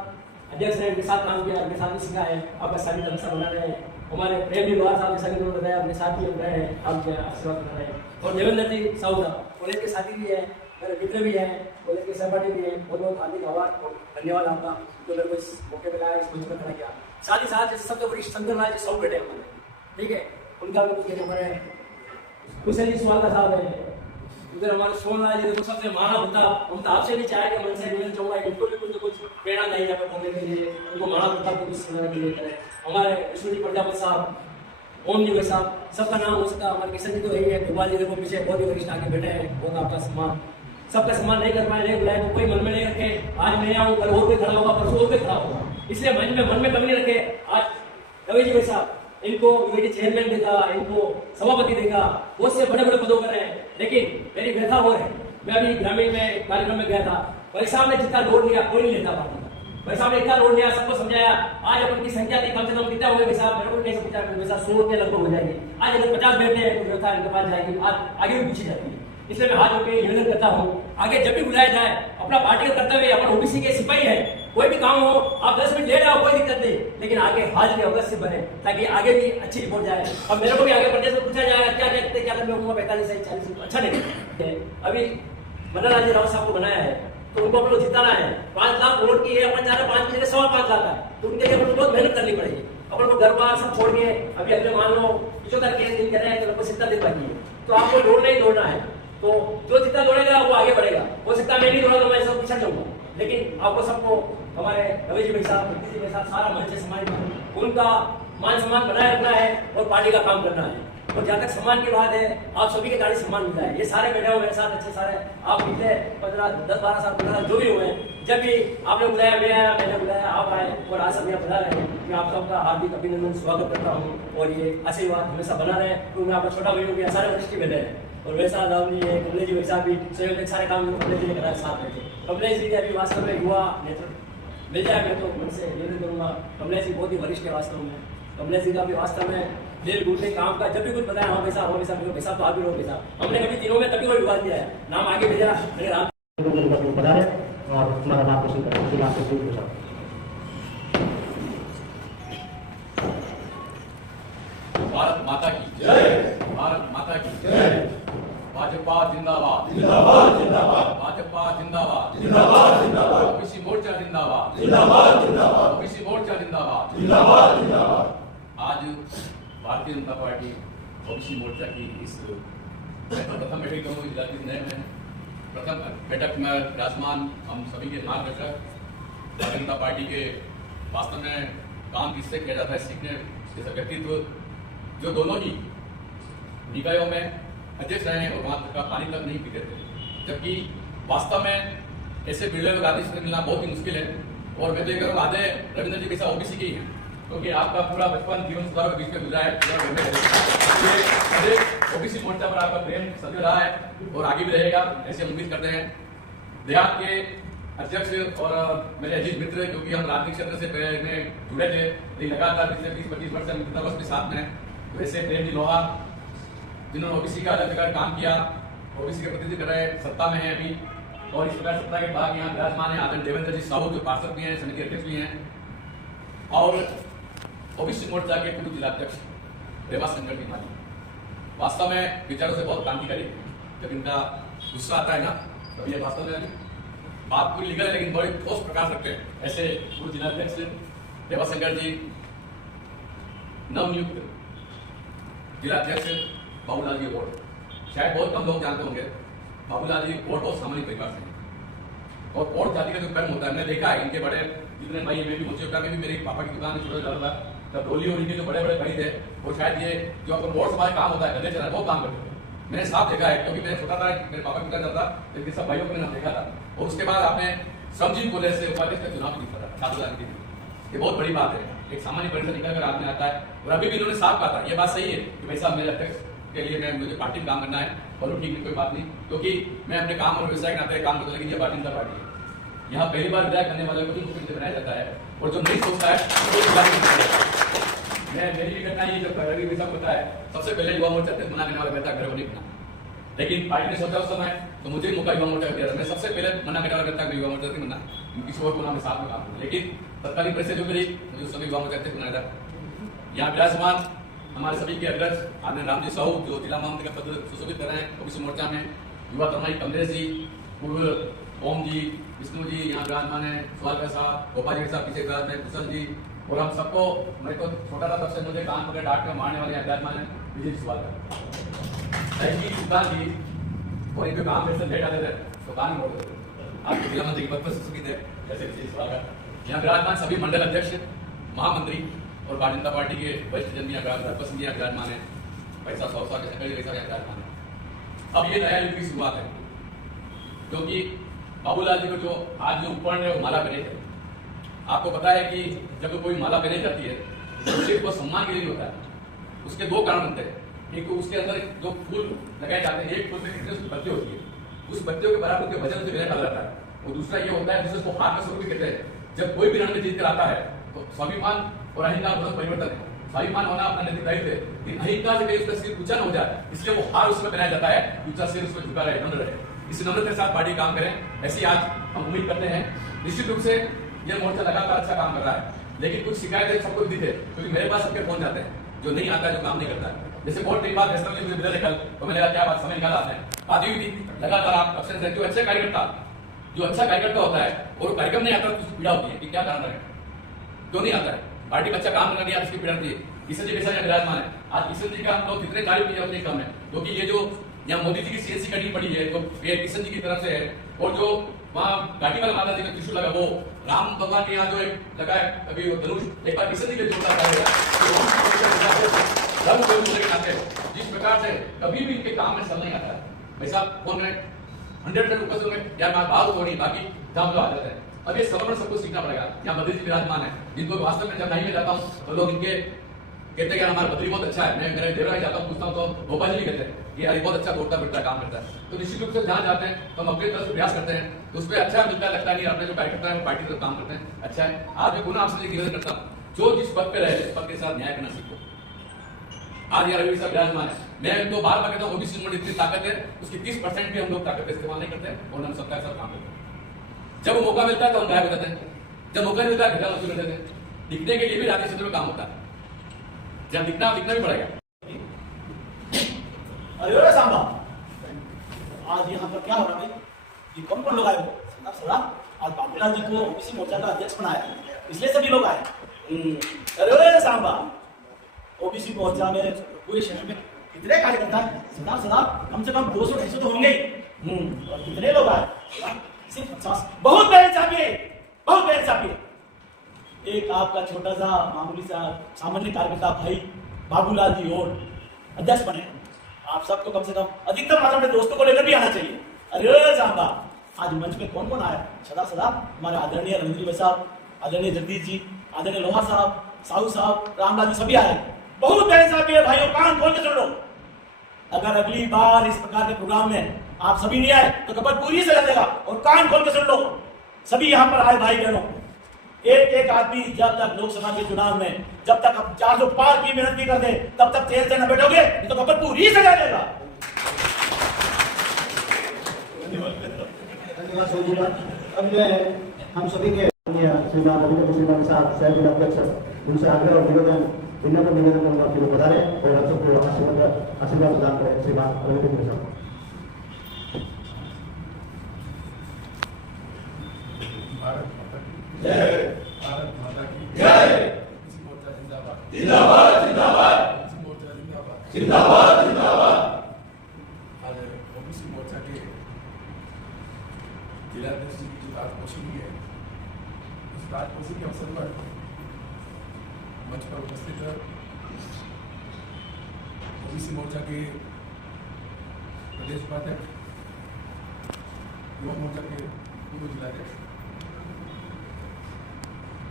अध्यक्ष ने अपने साथ काम किया, अपने साथ ही सीखा है, आपका सारी व्यवस्था बना रहे हैं। हमारे प्रेम विवाह साहब जैसा कि उन्होंने बताया, अपने साथ ही रहे हैं, आपके आशीर्वाद बना रहे हैं। और देवेंद्र जी साहू कॉलेज के साथी भी है, मेरे मित्र भी हैं, कॉलेज के सहपाठी भी हैं। बहुत बहुत हार्दिक आभार और धन्यवाद आपका जो मेरे को इस मौके पर लाया, इस मंच पर खड़ा किया। साथ ही साथ जैसे सबसे बड़ी शंकर राय जी सब बेटे हमारे, ठीक है, उनका भी कुछ हमारे कुशल जी सुहागा साहब है, उधर हमारे सोन राय जी सबसे माना होता। हम तो आपसे भी चाहे कि मन से निवेदन चाहूंगा इनको भी कुछ प्रेरणा नहीं है बोलने के लिए, उनको माना होता कुछ सुनाने के लिए करें। हमारे विष्णु जी प्रजापति साहब, ओम जी साहब, सबका नाम हो सकता है। हमारे किशन जी तो यही है, गोपाल जी देखो पीछे बहुत ही वरिष्ठ आके बैठे हैं, बहुत आपका सम्मान, सबका सम्मान नहीं कर पाए, नहीं बुलाए तो कोई मन में नहीं रखे। आज मैं आऊँ, कल और कोई खड़ा होगा, परसों और कोई खड़ा होगा, इसलिए मन में कमी नहीं रखे। आज रवि जी साहब इनको यूनिटी चेयरमैन देगा, इनको सभापति देगा, बहुत से बड़े बड़े पदों पर हैं, लेकिन मेरी व्यथा हो है। मैं अभी ग्रामीण में कार्यक्रम में गया था, भाई साहब ने जितना लोड लिया कोई नहीं लेता पार्टी का, भाई साहब ने इतना लोड लिया, सबको समझाया। आज अपन की संख्या थी कम से कम कितना हो गया भाई साहब, मेरे को नहीं समझा, भाई साहब 100 के लगभग हो जाएंगे। आज अगर 50 बैठे हैं तो व्यवस्था इनके पास जाएगी, आज आगे भी पूछी जाती है। इसलिए मैं हाथ जोड़ के निवेदन करता हूँ, आगे जब भी बुलाया जाए अपना पार्टी का कर्तव्य, अपन ओबीसी के सिपाही है, कोई भी काम हो आप 10 मिनट ले जाओ, कोई दिक्कत नहीं, लेकिन आगे हाजिरी अवश्य बने ताकि आगे भी अच्छी रिपोर्ट जाए। अब मेरे को भी आगे प्रदेश में पूछा जाएगा क्या देखते क्या करते, 45 से 40 अच्छा नहीं। अभी मदन लाल जी रावत साहब को बनाया है, तो उनको अपन को जिताना है। 5 लाख वोट की है, अपन जा रहे 5 की जगह 5.25 लाख है, तो उनके लिए अपन को बहुत मेहनत करनी पड़ेगी। अपन को घर बार सब छोड़ के अभी अगले मान लो 75 केस नहीं कर रहे हैं, तो लगभग 70 दिन बाकी है, तो आपको दौड़ना ही दौड़ना है। तो जो जितना दौड़ेगा वो आगे बढ़ेगा। हो सकता है मैं नहीं दौड़ा तो मैं सब पीछे जाऊंगा, लेकिन आपको सबको हमारे रवि जी भाई साहब, नीतीश जी भाई साहब, सारा मंच है समाज, उनका मान सम्मान बनाए रखना है और पार्टी का काम करना है। और जहाँ तक सम्मान की बात है, आप सभी के गाड़ी सम्मान मिलता है। ये सारे बैठे हुए मेरे साथ अच्छे सारे, आप पिछले 15, 10, 12 साल 15 साल जो भी हुए हैं, जब भी आपने बुलाया मैं आया, मैंने बुलाया आप आए, और आज सब यहाँ बना रहे हैं। मैं आप सबका हार्दिक अभिनंदन स्वागत करता हूँ और ये आशीर्वाद हमेशा बना रहे। तो मैं आपका छोटा भाई हूँ, भी सारे वरिष्ठ बैठे हैं, और वैसा राम जी है, कमलेश जी वैसा भी सहयोग सारे काम कमलेश जी ने करा साथ में। कमलेश जी अभी वास्तव में युवा नेतृत्व मिल जाए, मैं तो उनसे निवेदन करूंगा। कमलेश जी बहुत ही वरिष्ठ है वास्तव में। कमलेश जी का भी वास्तव में दिल घुटने काम का, जब भी कुछ बताया हाँ पैसा हो पैसा तो आप भी रहो पैसा। हमने कभी तीनों में कभी कोई विवाद किया है, नाम आगे भेजा मेरे राम बताए और हमारा नाम रोशन करें। आपसे शुरू भारत माता की जय, भारत माता की जय। भाजपा जिंदाबाद, जिंदाबाद जिंदाबाद, भाजपा जिंदाबाद, जिंदाबाद जिंदाबाद, ओबीसी मोर्चा जिंदाबाद, जिंदाबाद जिंदाबाद, ओबीसी मोर्चा जिंदाबाद, जिंदाबाद जिंदाबाद। आज भारतीय जनता पार्टी ओबीसी मोर्चा की इस प्रथम बैठक को जिलाधीश नए में प्रथम बैठक में विराजमान हम सभी के मार्गदर्शक, भारतीय जनता पार्टी के वास्तव में काम किससे किया जाता है सीखने जैसा व्यक्तित्व, जो दोनों ही निकायों में अध्यक्ष रहे हैं और वहां तक का पानी तक नहीं पीते थे, जबकि वास्तव में ऐसे बिरले लोग आदेश से मिलना बहुत ही मुश्किल है। और मैं तो ये करूँगा आधे रविंद्र जी कैसा ओबीसी के ही है, क्योंकि आपका पूरा बचपन जीवन सुधार के बीच में गुजरा है। ओबीसी मोर्चा पर आपका प्रेम सदैव रहा है और आगे भी रहेगा, ऐसे हम उम्मीद करते हैं। देहात के अध्यक्ष और मेरे अजीत मित्र, क्योंकि हम राजनीतिक क्षेत्र से में जुड़े थे, लेकिन लगातार पिछले 20-25 वर्ष से मित्रता वर्ष के साथ में, तो ऐसे प्रेम जी लोहा जिन्होंने ओबीसी का लगातार काम किया, ओबीसी के प्रतिनिधि कर रहे, सत्ता में है अभी, और इस प्रकार सत्ता के बाद यहाँ विराजमान है आदरणीय देवेंद्र जी साहू, जो पार्षद भी हैं, समिति अध्यक्ष भी हैं, और ओबीसी मोर्चा के पूर्व जिलाध्यक्ष देवाशंकर जी माली। वास्तव में विचारों से बहुत क्रांतिकारी, जब इनका गुस्सा आता है ना, तब ये वास्तव में बात पूरी लीगल है लेकिन बड़े ठोस प्रकाश रखते हैं। ऐसे पूर्व जिलाध्यक्ष देवाशंकर जी, नवनियुक्त जिलाध्यक्ष बाबूलाल जी वोट, शायद बहुत कम लोग जानते होंगे, बाबूलाल जी वोट बहुत सामान्य परिवार से हैं और वोट जाति का जो कर्म होता है, मैंने देखा है इनके बड़े जितने भाई में भी मुझे में भी मेरे पापा की दुकान में छोटा जाता था, तब डोली और इनके जो बड़े बड़े भाई थे, वो शायद ये जो अपन वोट समाज काम होता है गले चला बहुत काम करते थे। मैंने साफ देखा है, क्योंकि मैं छोटा था, मेरे पापा की दुकान जाता, लेकिन सब भाइयों को मैंने देखा था। और उसके बाद आपने समझी कॉलेज से उपाध्यक्ष का चुनाव भी जीता था 7,000 की, ये बहुत बड़ी बात है। एक सामान्य परिसर निकल कर आदमी आता है, और अभी भी इन्होंने साफ कहा था, ये बात सही है कि भाई साहब मेरे अध्यक्ष के लिए मैं मुझे पार्टी में काम करना है, और ठीक है कोई बात नहीं, क्योंकि मैं अपने काम और व्यवसाय के नाते काम करता, लेकिन ये भारतीय जनता पार्टी है। यहाँ पहली बार विधायक करने वाले को ही मुख्यमंत्री बनाया जाता है, और जो नहीं सोचता है मैं मेरी भी घटना ये जब रवि साहब होता है, सबसे पहले युवा मोर्चा अध्यक्ष मना करने वाला कहता घर को नहीं बना, लेकिन पार्टी ने सोचा उस समय तो मुझे मौका युवा मोर्चा दिया था। मैं सबसे पहले मना करने वाला कहता है युवा मोर्चा नहीं बनना, किसी और को नाम साथ में काम करना, लेकिन तत्कालीन परिस्थिति जो मिली मुझे उस समय युवा मोर्चा अध्यक्ष बनाया था। यहाँ विराजमान हमारे सभी के अध्यक्ष आदरणीय राम जी साहू, जो जिला महामंत्री का पद सुशोभित कर रहे हैं ओबीसी मोर्चा में, युवा तमाई कमलेश जी, पूर्व ओम जी, विष्णु जी यहाँ विराजमान है, स्वागत साहब, गोपाल जी साहब पीछे विराजमान है, कुशल जी, और हम सबको, मेरे को छोटा था तब से मुझे कान पकड़ डांट के मारने वाले विराजमान है विजय स्वागत जी, और इनके काम में से लेट आते थे तो कान मोड़ देते, आपके जिला मंत्री के पद पर सुशोभित है, जैसे विजय स्वागत। यहाँ विराजमान सभी मंडल अध्यक्ष, महामंत्री और भारतीय जनता पार्टी के वरिष्ठ जन यहाँ विराजमान है, पैसा 100 के सेक्रेटरी वैसा विराजमान है। अब ये नया युग की शुरुआत है, क्योंकि बाबूलाल जी को जो आज जो उपकरण है वो माला पहने थे। आपको पता है कि जब कोई माला पहनी जाती है तो सिर्फ वो सम्मान के लिए होता है, उसके दो कारण बनते हैं। एक तो उसके अंदर जो फूल लगाए जाते हैं, एक फूल में कितने उसकी बत्ती होती है, उस बत्तियों के बराबर के वजन से मेरा डाला जाता है, और दूसरा ये होता है जिसे उसको हाथ में स्वरूप कहते हैं। जब कोई भी रण में जीत कर आता है तो स्वाभिमान और अहिंकार दोनों परिवर्तन है। स्वाभिमान होना अपना नैतिक दायित्व है, लेकिन अहिंकार से कहीं उसका सिर ऊंचा न हो जाए, इसलिए वो हार उसमें पहनाया जाता है, ऊंचा सिर उसमें झुका रहे, नम्र रहे। इस नम्रता के साथ पार्टी काम करें, ऐसी आज हम उम्मीद करते हैं। निश्चित रूप से यह मोर्चा लगातार अच्छा काम कर रहा है, लेकिन कुछ शिकायतें सबको दिखती है, क्योंकि मेरे पास सबके फोन जाते हैं, जो नहीं आता है, जो काम नहीं करता है, जैसे बहुत कई बार नेशनल में मुझे देखा तो मैंने कहा क्या बात समय निकाला आपने, बात हुई थी लगातार आप अब्सेंट रहते हो। अच्छे कार्यकर्ता, जो अच्छा कार्यकर्ता होता है और कार्यक्रम नहीं आता तो उसकी पीड़ा होती है कि क्या कारण है, क्यों नहीं आता है, पार्टी बच्चा काम करना नहीं आता, उसकी पीड़ा होती है। किशन जी जैसा विराजमान है, आज किशन जी का हम लोग कितने तारीफ किए अपने काम है, क्योंकि ये जो यहाँ मोदी जी की सीएससी कटी पड़ी है तो ये किशन जी की तरफ से है। और जो वहाँ घाटी वाला माता जी का त्रिशूल लगा वो राम भगवान के यहाँ जो एक लगा है अभी वो धनुष एक बार किशन जी के जोड़ता है। जिस प्रकार से कभी भी इनके काम में सल नहीं आता है, वैसा फोन में 100% ऊपर से यार मैं बात थोड़ी बाकी काम जो आ जाता है। अब ये समर्पण सबको सीखना पड़ेगा। यहाँ बद्री जी विराजमान है, जिनको वास्तव में जब नहीं में जाता हूँ तो लोग इनके कहते हैं हमारा बद्री बहुत अच्छा है, मैं मेरे देर जाता हूँ पूछता हूँ तो भोपाल जी कहते हैं कि यार बहुत अच्छा बोलता फिरता काम करता है। तो निश्चित रूप से जहाँ जाते हैं तो हम अपनी तरफ से प्रयास करते हैं तो उसमें अच्छा मिलता लगता नहीं, अपने जो कार्यकर्ता है वो पार्टी की तरफ काम करते हैं, अच्छा है। आज मैं पुनः आपसे निवेदन करता हूँ जो जिस पद पे रहे उस पद के साथ न्याय करना सीखो। आज यार रवि साहब विराजमान है, मैं तो बार बार कहता हूँ ओबीसी में इतनी ताकत है उसकी 30% भी हम लोग ताकत का इस्तेमाल नहीं करते और हम सबका साथ काम करते हैं। जब वो मौका मिलता है तो हम गायब हो जाते हैं, जब मौका नहीं मिलता है घटा मजदूर रहते हैं। दिखने के लिए भी रात क्षेत्र में काम होता है, जब दिखना भी पड़ेगा। अरे सांबा, आज यहाँ पर क्या हो रहा है भाई? ये कौन कौन लोग आए हो? आज बाबूलाल जी को ओबीसी मोर्चा का अध्यक्ष बनाया इसलिए सभी लोग आए। अरे सांबा, ओबीसी मोर्चा में पूरे शहर में कितने कार्यकर्ता हैं? सदा कम से कम 200-250 तो होंगे ही। और कितने लोग आए? सिर्फ 50। बहुत बेइंसाफी है, बहुत बेइंसाफी है। एक आपका छोटा सा मामूली सा सामान्य कार्यकर्ता भाई बाबूलाल जी और अध्यक्ष बने। आप सबको कम से कम अधिकतम मात्रा में दोस्तों को लेकर भी आना चाहिए। अरे सांबा, आज मंच में कौन कौन आया? सदा हमारे आदरणीय रविंद्र भाई साहब, आदरणीय जगदीश जी, आदरणीय लोहार साहब, साहू साहब, रामलाल जी सभी आए। बहुत बेइंसाफी है भाइयों, कान खोल के सुन लो। अगर अगली बार इस प्रकार के प्रोग्राम में आप सभी नहीं आए तो कपट पूरी से लगेगा। और कान खोल के सुन लो, सभी यहाँ पर आए भाई बहनों, एक एक आदमी जब तक लोकसभा के चुनाव में जब तक आप 400 पार की मेहनत भी कर दे तब तक तेल से न बैठोगे तो कपट पूरी से लगेगा। धन्यवाद सोजीला। अब मैं हम सभी के श्रीमान रविंद्र श्रीमान साहब शहर जिला अध्यक्ष उनसे आग्रह और निवेदन विनम्र निवेदन करूंगा कि वो पधारे और हम सबको आशीर्वाद प्रदान करें। श्रीमान रविंद्र साहब। भारत माता की जय। ओबीसी मोर्चा जिंदाबाद जिंदाबाद जिंदाबाद। ओबीसी मोर्चा जिंदाबाद जिंदाबाद जिंदाबाद। आज ओबीसी मोर्चा के जिलाध्यक्ष जी की जो ताजपोशी हुई है उस ताजपोशी के अवसर पर मंच पर उपस्थित ओबीसी मोर्चा के प्रदेश उपाध्यक्ष, युवा मोर्चा के पूर्व जिलाध्यक्ष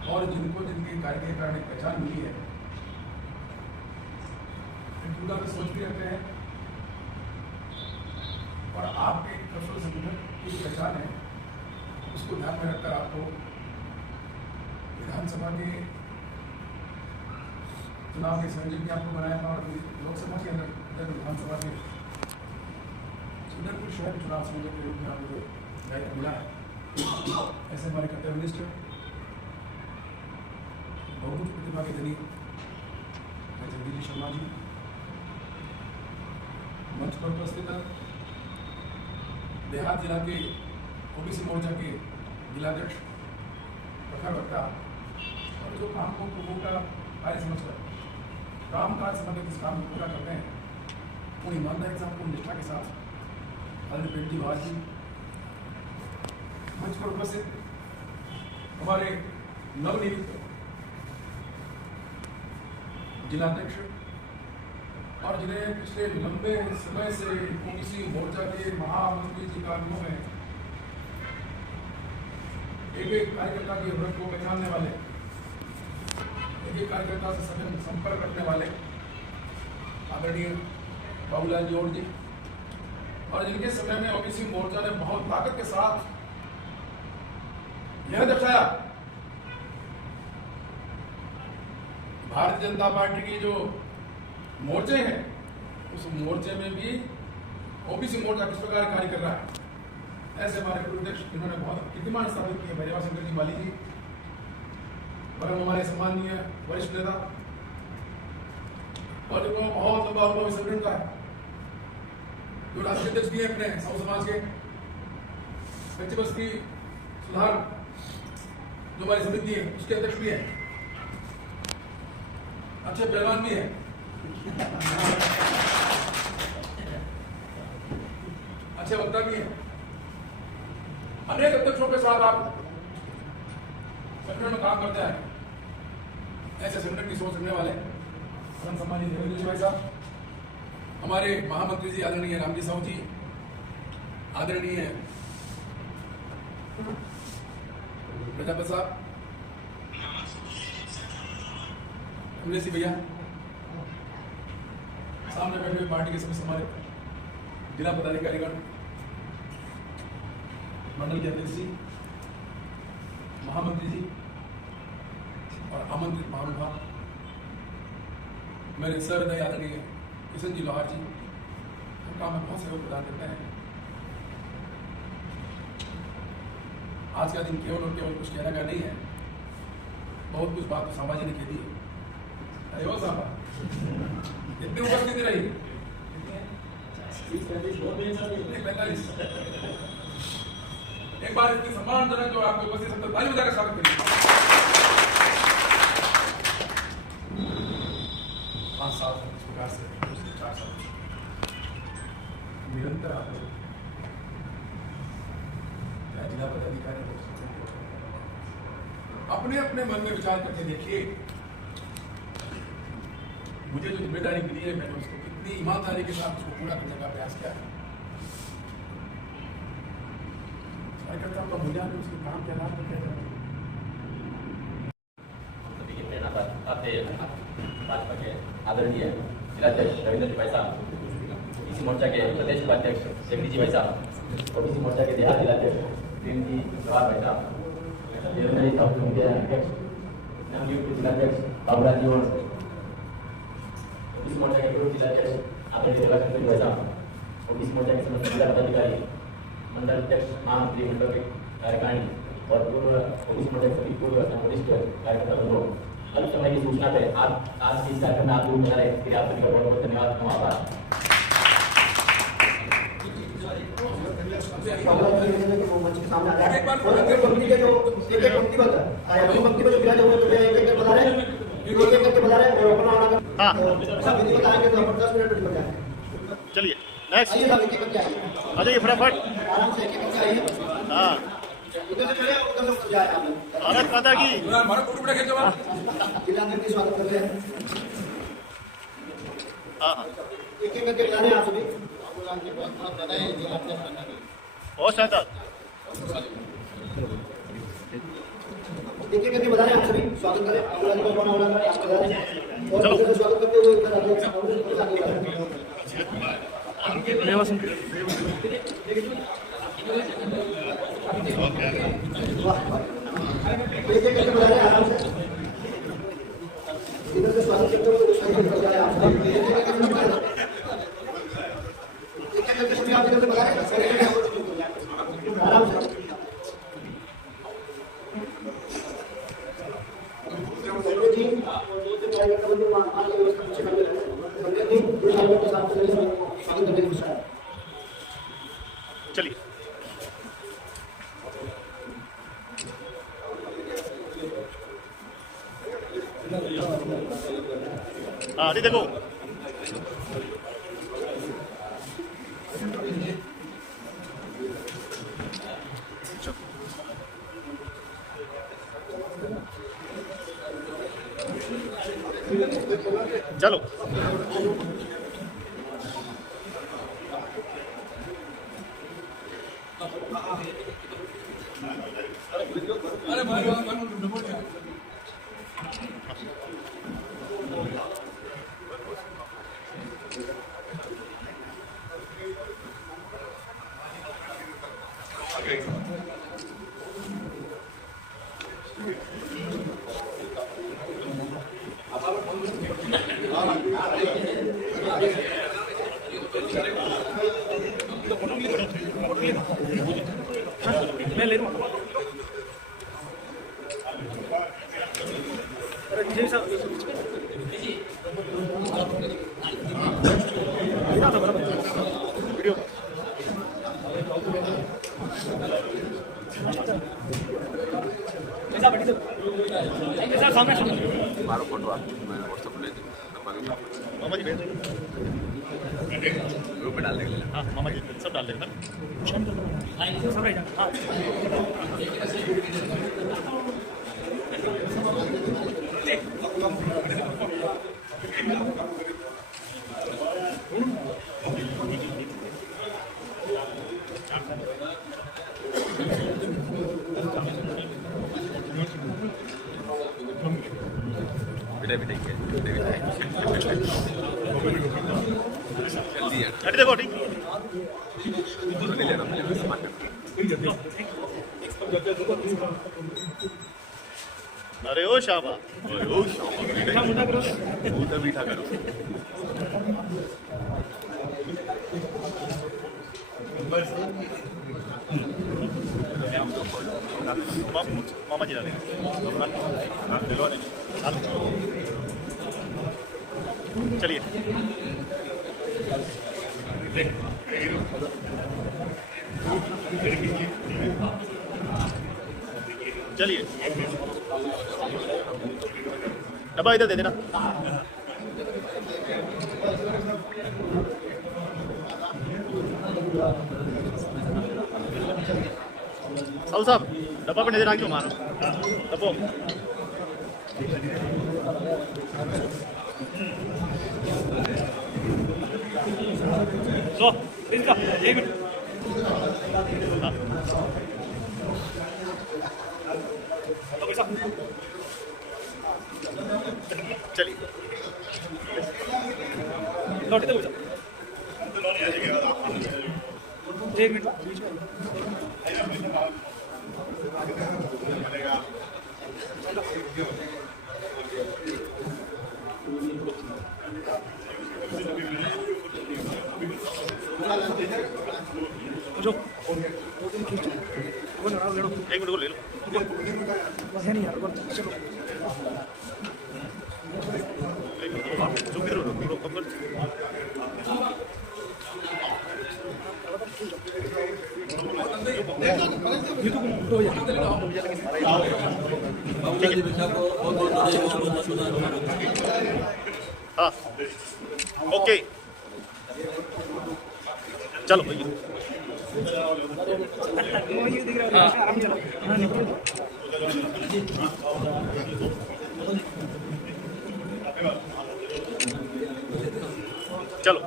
और जिनको जिनके कार्य के कारण एक पहचान मिली है, पूरा भी सोच भी रखते हैं और आपके एक कठोर संगठन की पहचान है उसको ध्यान में रखकर आपको विधानसभा के चुनाव के संयोजक भी आपको बनाया था और लोकसभा के अंदर विधानसभा के सुंदरपुर शहर के चुनाव संयोजक के रूप में आपको दायित्व मिला है। ऐसे हमारे कर्तव्यनिष्ठ बहुत प्रतिभा के धनी जगदीश शर्मा जी मंच पर उपस्थित देहात जिला के ओबीसी मोर्चा के जिलाध्यक्ष प्रखर वक्ता और जो काम को लोगों का कार्य समझकर काम काज समझकर किस काम को पूरा करते हैं वो ईमानदारी के साथ पूर्ण निष्ठा के साथ आदरणीय पेंटी बहार जी मंच पर उपस्थित हमारे नवनियुक्त जिलाध्यक्ष और जिन्हें पिछले लंबे समय से ओबीसी मोर्चा के महामंत्री जी का अनुभव है, एक एक कार्यकर्ता की जरूरत को पहचानने वाले, एक एक कार्यकर्ता से सघन संपर्क रखने वाले आदरणीय बाबूलाल जी और जी, और जिनके समय में ओबीसी मोर्चा ने बहुत ताकत के साथ यह दर्शाया भारतीय जनता पार्टी की जो मोर्चे हैं उस मोर्चे में भी ओबीसी मोर्चा किस प्रकार कार्य कर रहा है। ऐसे हमारे पूर्व अध्यक्ष जिन्होंने बहुत कीर्तिमान स्थापित किया, भैरवा शंकर जी माली जी, परम हमारे सम्मानीय वरिष्ठ नेता और इनको बहुत लंबा अनुभव संगठन का है, जो राष्ट्रीय अध्यक्ष भी है अपने साहू समाज के, कच्ची बस्ती सुधार जो हमारी समिति है उसके अध्यक्ष भी है, अच्छे पहलवान भी है, अच्छे वक्ता भी है। अनेक अध्यक्षों के साथ आप संगठन में काम करते हैं। ऐसे संगठन की सोच रखने वाले परम सम्मानित देवेंद्र जी भाई साहब, हमारे महामंत्री जी आदरणीय रामजी साहू जी, आदरणीय प्रजापति साहब, अमलेश भैया, सामने बैठे हुए पार्टी के सभी हमारे जिला पदाधिकारीगण, मंडल के अध्यक्ष जी, महामंत्री जी और आमंत्रित महानुभाव, मेरे सहृदय आदरणीय किशन जी लोहार जी, उनका मैं बहुत सहयोग प्रदान करते हैं। आज का दिन केवल और केवल कुछ कहने का नहीं है, बहुत कुछ बात तो सामाजी ने कह दी है। अरे वो साहब इतनी उपस्थिति रही 45 एक बार इतनी सम्मानजनक जो आपको उपस्थित सबसे ताली बजाकर स्वागत करिए। 5 साल इस प्रकार से 4 साल निरंतर आप लोग जिला पदाधिकारी अपने अपने मन में विचार करके देखिए, मुझे जो जिम्मेदारी मिली है मैंने उसको कितनी ईमानदारी के साथ उसको पूरा करने का प्रयास किया है। कार्यकर्ताओं का मूल्यांकन उसके काम के आधार पर किया जाता है। भाजपा के आदरणीय जिलाध्यक्ष रविंद्र जी भाई साहब, ओबीसी मोर्चा के प्रदेश उपाध्यक्ष जगदीश जी भाई साहब, ओबीसी मोर्चा के देहात जिलाध्यक्ष प्रेम जी जवाहर भाई साहब, देवेंद्र जी साहब के अध्यक्ष नवनियुक्त जिलाध्यक्ष बाबूलाल जी और ओबीसी मोर्चा के पूर्व जिलाध्यक्ष आदरणीय देवाशंकर भाई साहब, ओबीसी मोर्चा के समस्त जिला पदाधिकारी, मंडल अध्यक्ष, महामंत्री, मंडल के कार्यकारिणी और पूर्व ओबीसी मोर्चा के सभी पूर्व वरिष्ठ कार्यकर्ता बंधुओं, अल्प समय की सूचना पे आज के इस कार्यक्रम में आप लोग बना रहे, फिर आप सभी का बहुत बहुत धन्यवाद, आभार। हाँ चलिए नेक्स्ट आ जाइए फटाफट। हाँ भारत माता की। बहुत शानदार। देखिए करके बता रहे हैं आप सभी, स्वागत करें। चलो स्वागत करते हुए आराम से इधर से स्वागत करते हुए आराम से चलिए हाँ जी देखो चलो अरे भाई मैं ले लूँ। अरे जी साहब मामा जी भेज ग्रुप में डाल देंगे। हाँ मामा जी सब डाल देंगे हाँ अरे देखो ठीक अरे ओ शाबा उधर बैठा करो मामा जी डालेंगे चलिए चलिए डब्बा इधर दे देना। साहू साहब डब्बा पे नजर आ क्यों मारो डब्बो लो इसका एक मिनट चलिए लौट दे एक मिनट जो एक मिनट को ले लो है नहीं यार चलो हाँ ओके चलो चलो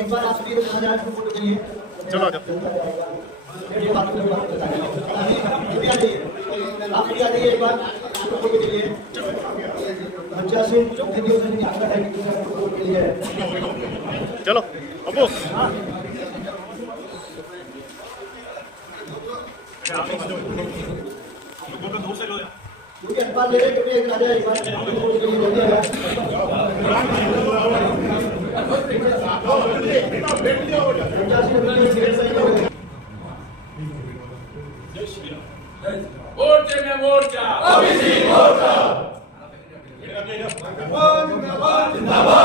एक बार आप सभी फोटो के लिए चलो जब आप भी आ जाइए एक बार फोटो के लिए बच्चा से फोटो के लिए चलो अबू एक बार ले क्योंकि एक आ जाए एक बार फोटो के लिए जल्दी आ मोर्चे में मोर्चा जिंदाबाद